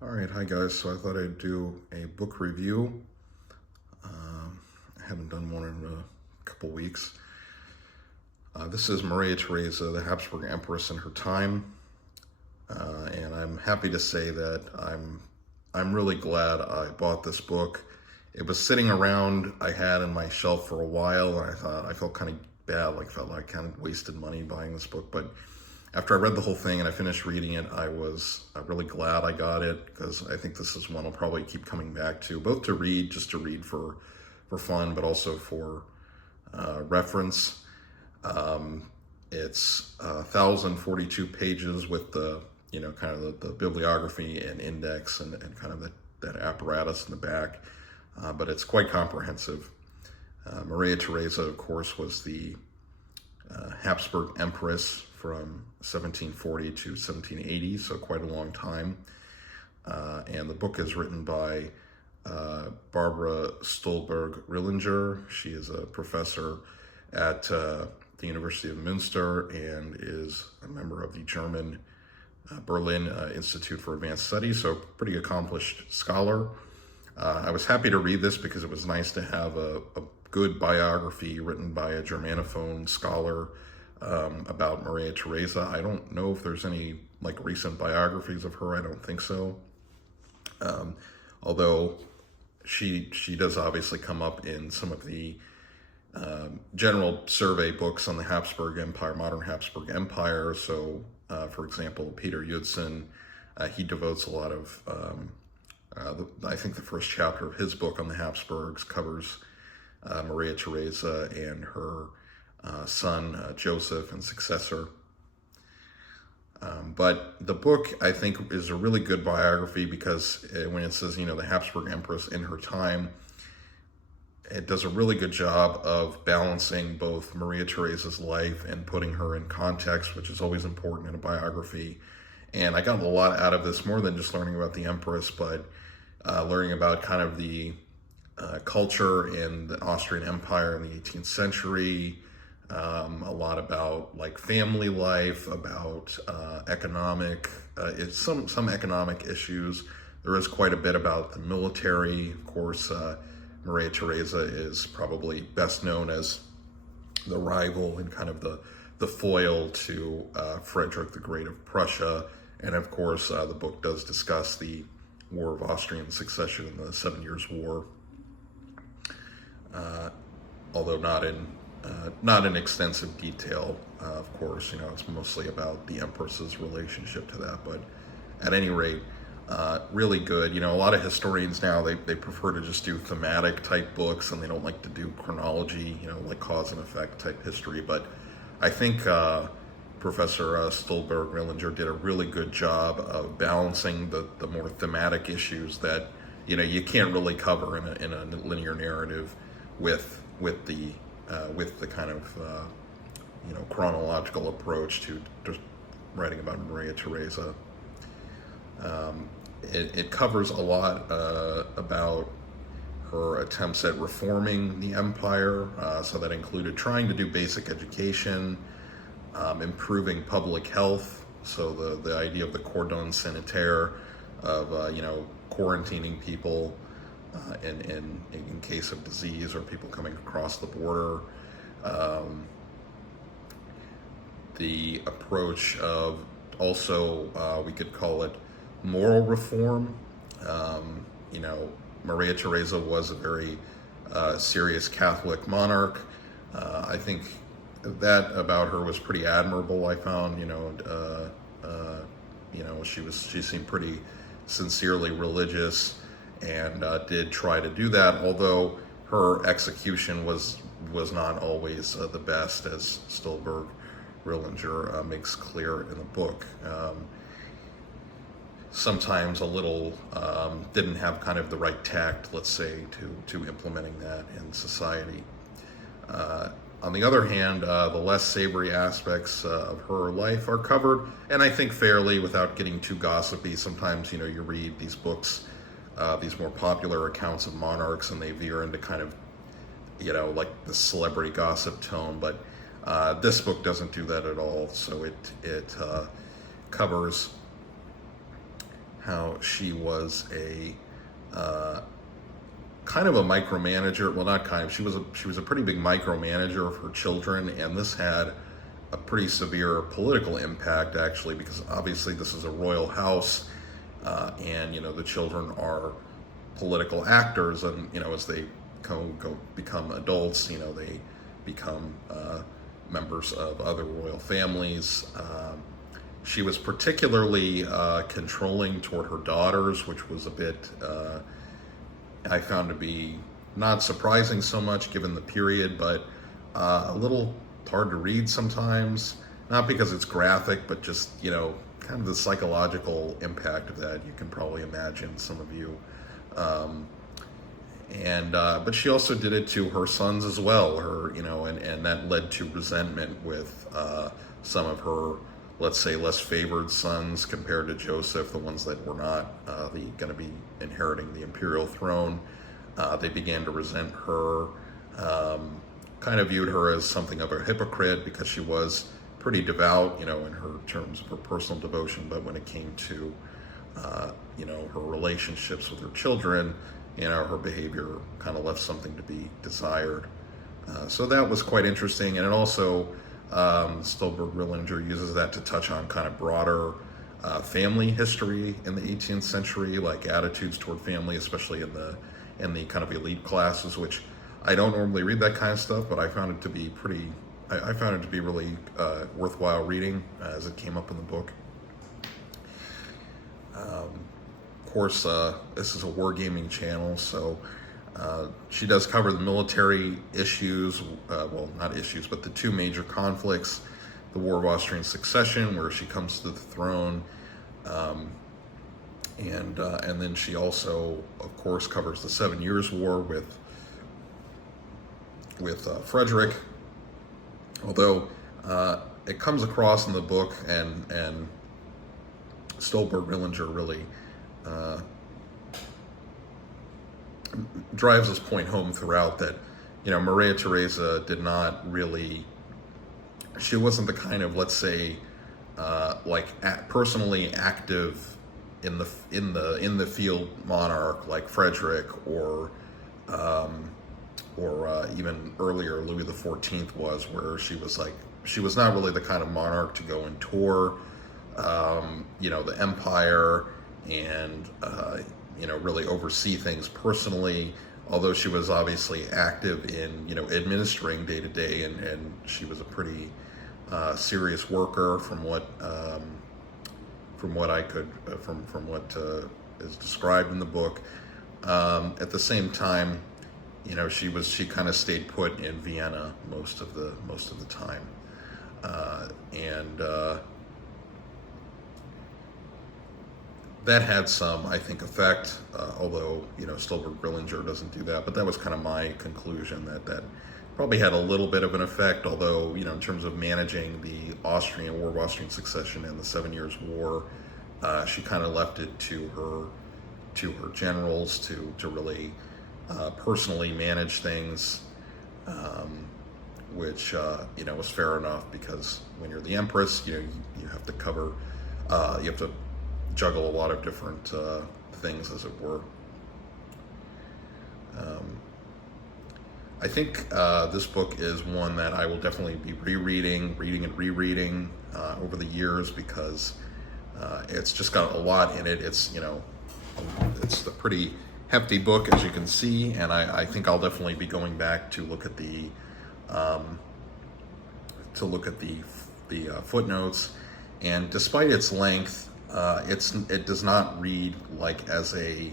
All right, hi guys. So I thought I'd do a book review. I haven't done one in a couple weeks. This is Maria Theresa, the Habsburg Empress in her time, and I'm happy to say that I'm really glad I bought this book. It was sitting around I had in my shelf for a while, and I felt kind of bad, felt like I kind of wasted money buying this book, but after I read the whole thing and I finished reading it, I was really glad I got it because I think this is one I'll probably keep coming back to, both to read, just to read for fun, but also for reference. It's 1,042 pages with the, kind of the bibliography and index and kind of that apparatus in the back, but it's quite comprehensive. Maria Theresa, of course, was the Habsburg Empress from 1740 to 1780, so quite a long time. And the book is written by Barbara Stollberg-Rilinger. She is a professor at the University of Münster and is a member of the German Berlin Institute for Advanced Studies, so pretty accomplished scholar. I was happy to read this because it was nice to have a good biography written by a Germanophone scholar about Maria Theresa. I don't know if there's any recent biographies of her. I don't think so. Although she does obviously come up in some of the general survey books on the Habsburg Empire, modern Habsburg Empire. So, for example, Peter Judson, he devotes a lot of, I think the first chapter of his book on the Habsburgs covers Maria Theresa and her son Joseph and successor. But the book, I think, is a really good biography because when it says, the Habsburg Empress in her time, it does a really good job of balancing both Maria Theresa's life and putting her in context, which is always important in a biography. And I got a lot out of this, more than just learning about the Empress, but learning about kind of the culture in the Austrian Empire in the 18th century, a lot about family life, about economic, some economic issues. There is quite a bit about the military. Of course, Maria Theresa is probably best known as the rival and kind of the foil to Frederick the Great of Prussia. And of course, the book does discuss the War of Austrian Succession in the 7 Years' War, although not in extensive detail. Of course, it's mostly about the Empress's relationship to that. But at any rate, really good. A lot of historians now, they prefer to just do thematic type books, and they don't like to do chronology, like cause and effect type history. But I think Professor Stollberg-Rilinger did a really good job of balancing the more thematic issues that you can't really cover in a linear narrative with the kind of chronological approach to just writing about Maria Theresa. It covers a lot about her attempts at reforming the empire, so that included trying to do basic education, improving public health, so the idea of the cordon sanitaire, of quarantining people in case of disease or people coming across the border. The approach of also, we could call it moral reform. Maria Theresa was a very serious Catholic monarch. I think that about her was pretty admirable. I found, she seemed pretty sincerely religious, and did try to do that, although her execution was not always the best, as Stollberg-Rilinger makes clear in the book. Sometimes a little didn't have kind of the right tact, let's say, to implementing that in society. On the other hand, the less savory aspects of her life are covered, and I think fairly, without getting too gossipy. Sometimes, you read these books, these more popular accounts of monarchs, and they veer into kind of, the celebrity gossip tone, but this book doesn't do that at all. So it covers how she was a kind of a micromanager. Well, not kind of. She was a pretty big micromanager of her children, and this had a pretty severe political impact, actually, because obviously this is a royal house, and the children are political actors, and as they become adults, they become members of other royal families. She was particularly controlling toward her daughters, which was a bit I found to be not surprising so much given the period, but a little hard to read sometimes. Not because it's graphic, but just, kind of the psychological impact of that. You can probably imagine, some of you. But she also did it to her sons as well. And that led to resentment with some of her, let's say, less favored sons compared to Joseph, the ones that were not going to be inheriting the imperial throne. They began to resent her, kind of viewed her as something of a hypocrite because she was pretty devout, in her terms of her personal devotion, but when it came to, her relationships with her children, her behavior kind of left something to be desired. So that was quite interesting, and it also, Stollberg-Rilinger uses that to touch on kind of broader family history in the 18th century, like attitudes toward family, especially in the kind of elite classes, which I don't normally read that kind of stuff, but I found it to be I found it to be really worthwhile reading as it came up in the book. Of course, this is a wargaming channel, so she does cover the military issues, well, not issues, but the two major conflicts, the War of Austrian Succession, where she comes to the throne, and then she also, of course, covers the 7 Years' War with Frederick. Although it comes across in the book, and Stollberg-Rilinger really drives this point home throughout, that Maria Theresa did not really, she wasn't the kind of, let's say, personally active in the field monarch like Frederick or even earlier Louis XIV was, where she was not really the kind of monarch to go and tour the empire and really oversee things personally, although she was obviously active in administering day to day, and she was a pretty serious worker from what is described in the book. At the same time, she kind of stayed put in Vienna most of the time, and that had some, I think, effect. Although Stollberg-Rilinger doesn't do that, but that was kind of my conclusion, that probably had a little bit of an effect. Although in terms of managing the War of Austrian Succession and the 7 Years' War, she kind of left it to her generals to really personally manage things, which was fair enough, because when you're the Empress, you have to cover, you have to juggle a lot of different things, as it were. I think this book is one that I will definitely be reading over the years, because it's just got a lot in it. It's a pretty hefty book, as you can see, and I think I'll definitely be going back to look at the footnotes. And despite its length, it does not read like as a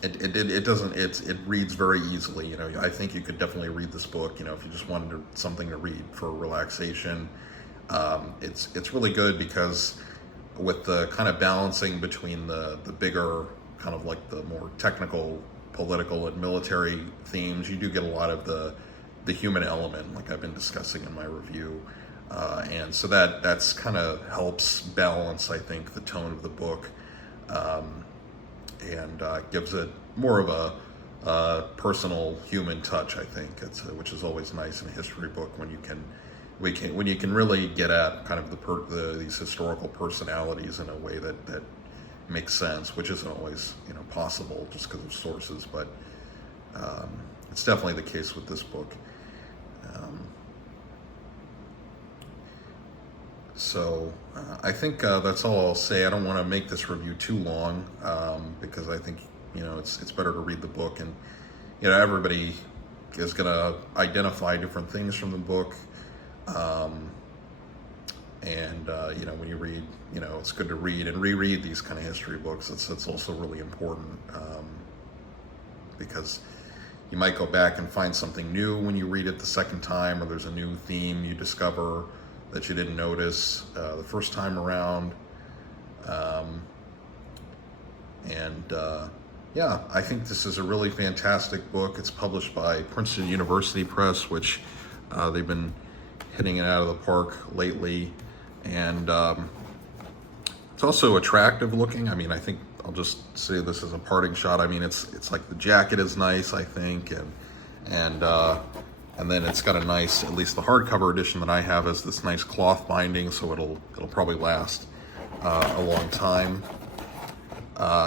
it reads very easily. I think you could definitely read this book if you just wanted something to read for relaxation. It's really good, because with the kind of balancing between the bigger kind of like the more technical, political, and military themes, you do get a lot of the human element, like I've been discussing in my review. And so that's kind of helps balance, I think, the tone of the book, and gives it more of a personal human touch, I think, which is always nice in a history book, when you can when you can really get at kind of these historical personalities in a way that makes sense, which isn't always possible just because of sources, but it's definitely the case with this book. So I think that's all I'll say. I don't want to make this review too long because I think it's better to read the book, and everybody is going to identify different things from the book. When you read, it's good to read and reread these kind of history books. It's also really important because you might go back and find something new when you read it the second time, or there's a new theme you discover that you didn't notice the first time around. Yeah, I think this is a really fantastic book. It's published by Princeton University Press, which they've been hitting it out of the park lately. And it's also attractive looking. I mean, I think I'll just say this as a parting shot. I mean, it's like the jacket is nice, I think, and then it's got a nice, at least the hardcover edition that I have has this nice cloth binding, so it'll probably last a long time.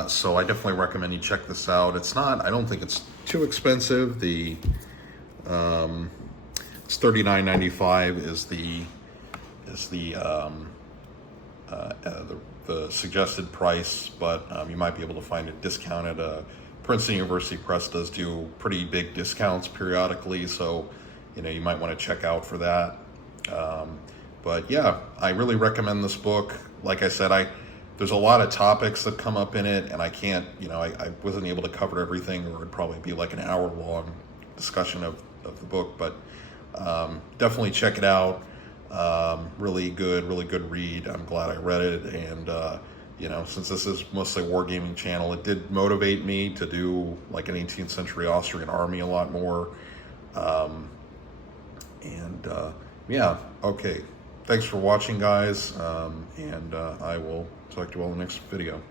So I definitely recommend you check this out. I don't think it's too expensive. It's $39.95 is the suggested price, but you might be able to find it discounted. Princeton University Press does do pretty big discounts periodically, so you might want to check out for that. But yeah, I really recommend this book. Like I said, there's a lot of topics that come up in it, and I can't, I wasn't able to cover everything, or it'd probably be like an hour-long discussion of the book, but definitely check it out. Really good read. I'm glad I read it, and since this is mostly a wargaming channel, it did motivate me to do like an 18th century Austrian army a lot more. Yeah, okay. Thanks for watching, guys, and I will talk to you all in the next video.